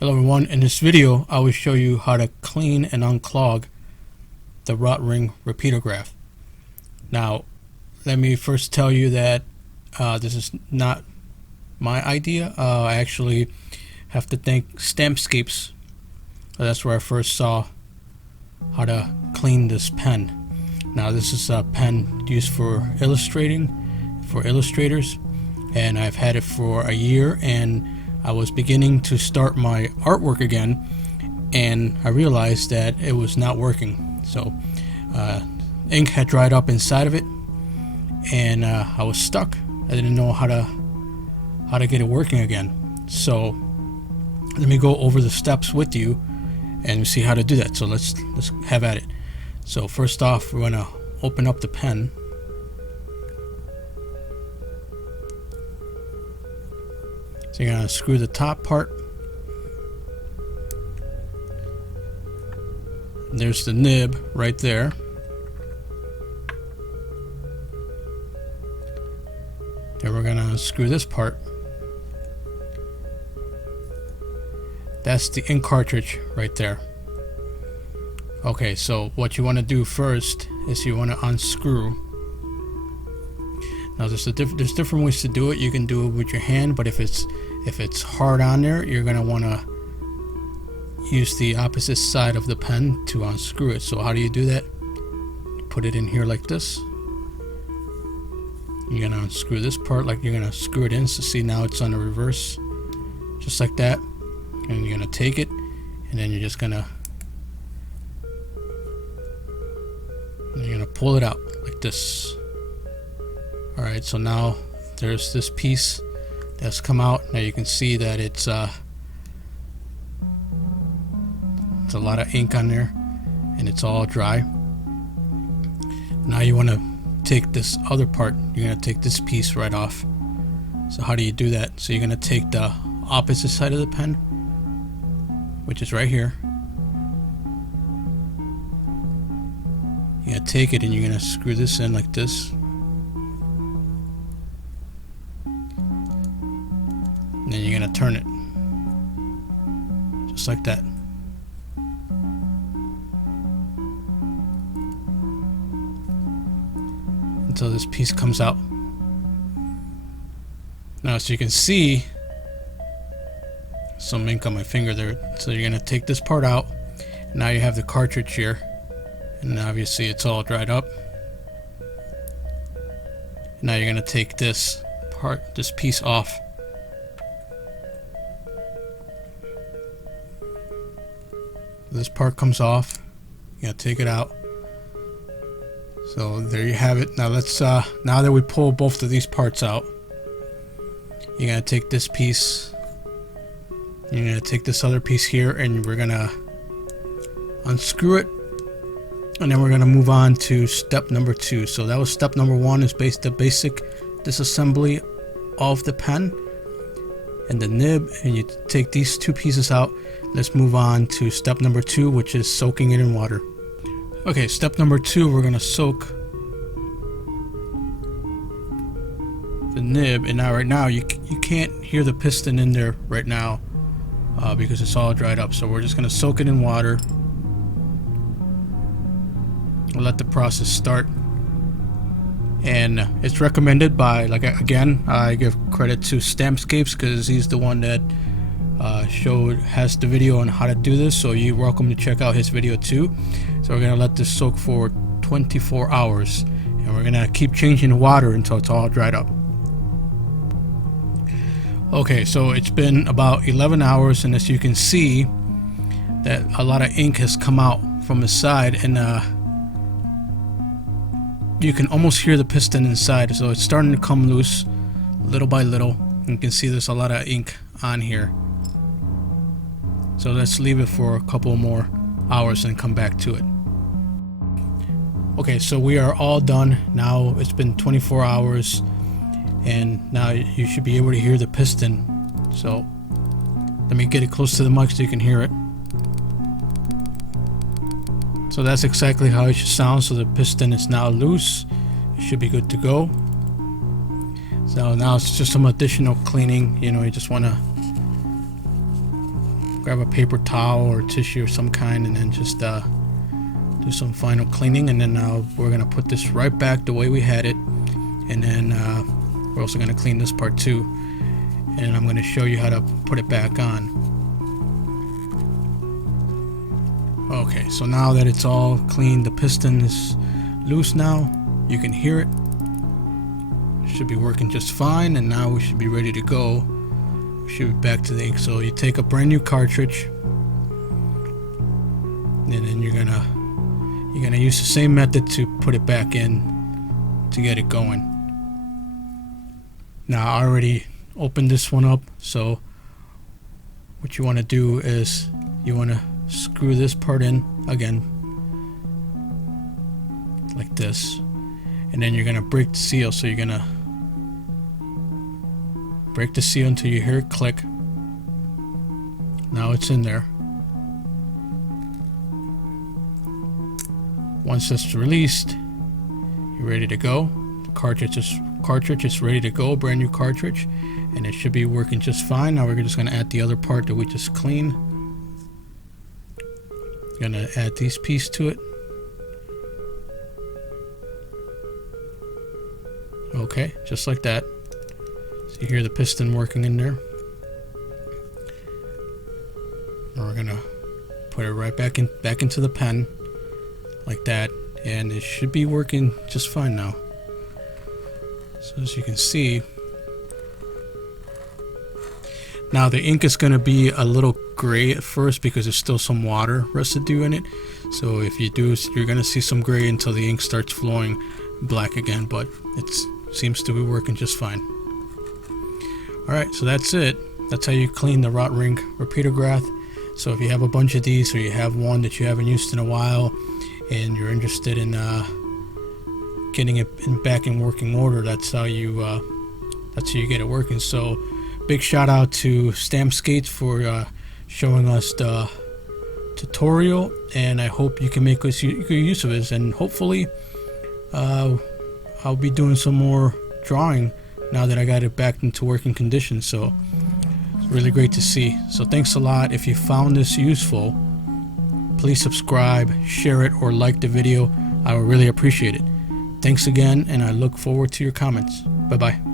Hello everyone, in this video I will show you how to clean and unclog the Rotring Rapidograph. Now let me first tell you that this is not my idea. I actually have to thank Stampscapes. That's where I first saw how to clean this pen. Now this is a pen used for illustrating, for illustrators, and I've had it for a year, and I was beginning to start my artwork again, and I realized that it was not working. So ink had dried up inside of it, and I was stuck. I didn't know how to get it working again. So let me go over the steps with you and see how to do that. So let's have at it. So first off, we're going to open up the pen. So you're going to screw the top part. There's the nib right there. Then we're going to screw this part. That's the ink cartridge right there. Okay, so what you want to do first is you want to unscrew. Now there's different ways to do it. You can do it with your hand, but if it's hard on there, you're gonna want to use the opposite side of the pen to unscrew it. So how do you do that? Put it in here like this. You're gonna unscrew this part like you're gonna screw it in. So see, now it's on the reverse, just like that. And you're gonna take it, and then you're just gonna pull it out like this. Alright, so now there's this piece that's come out. Now you can see that it's a lot of ink on there, and it's all dry. Now you want to take this other part. You're going to take this piece right off. So how do you do that? So you're going to take the opposite side of the pen, which is right here. You're going to take it and you're going to screw this in like this. And then you're going to turn it just like that. Until this piece comes out. Now, so you can see some ink on my finger there. So you're going to take this part out. Now you have the cartridge here, and obviously it's all dried up. Now you're going to take this part, this piece off. This part comes off. You gotta take it out. So there you have it. Now let's now that we pull both of these parts out, you're gonna take this piece, you're gonna take this other piece here, and we're gonna unscrew it, and then we're gonna move on to step number 2. So that was step number 1, is the basic disassembly of the pen and the nib, and you take these two pieces out. Let's move on to step number 2, which is soaking it in water. Okay, step number 2, we're gonna soak the nib, and now right now you can't hear the piston in there right now because it's all dried up. So we're just gonna soak it in water. We'll let the process start, and it's recommended by, like, again, I give credit to Stampscapes because he's the one that has the video on how to do this, so you're welcome to check out his video too. So we're gonna let this soak for 24 hours, and we're gonna keep changing the water until it's all dried up. Okay, so it's been about 11 hours, and as you can see, that a lot of ink has come out from the side, and you can almost hear the piston inside. So it's starting to come loose little by little. You can see there's a lot of ink on here. So let's leave it for a couple more hours and come back to it. Okay, so we are all done. Now it's been 24 hours, and now you should be able to hear the piston. So let me get it close to the mic so you can hear it. So that's exactly how it should sound. So the piston is now loose. It should be good to go. So now it's just some additional cleaning. You know, you just want to grab a paper towel or tissue of some kind, and then just do some final cleaning. And then we're gonna put this right back the way we had it, and then we're also gonna clean this part too, and I'm gonna show you how to put it back on. Okay, so now that it's all clean, the piston is loose now. You can hear it. Should be working just fine, and now we should be ready to go. We should be back to the ink. So you take a brand new cartridge, and then you're gonna use the same method to put it back in to get it going. Now I already opened this one up, so what you want to do is you want to screw this part in again like this, and then you're gonna break the seal. So you're gonna break the seal until you hear it click. Now it's in there. Once it's released, you're ready to go. The cartridge is ready to go, brand new cartridge, and it should be working just fine. Now we're just going to add the other part that we just cleaned. Gonna add these pieces to it. Okay, just like that. So you hear the piston working in there. And we're gonna put it right back into the pen like that, and it should be working just fine now. So as you can see, now the ink is going to be a little gray at first because there's still some water residue in it. So if you do, you're going to see some gray until the ink starts flowing black again, but it seems to be working just fine. Alright, so that's it. That's how you clean the Rotring Rapidograph. So if you have a bunch of these, or you have one that you haven't used in a while and you're interested in getting it back in working order, that's how you get it working. So big shout out to Stamp Skates for showing us the tutorial, and I hope you can make good use of this, and hopefully I'll be doing some more drawing now that I got it back into working condition. So it's really great to see. So thanks a lot. If you found this useful, please subscribe, share it, or like the video. I would really appreciate it. Thanks again, and I look forward to your comments. Bye bye.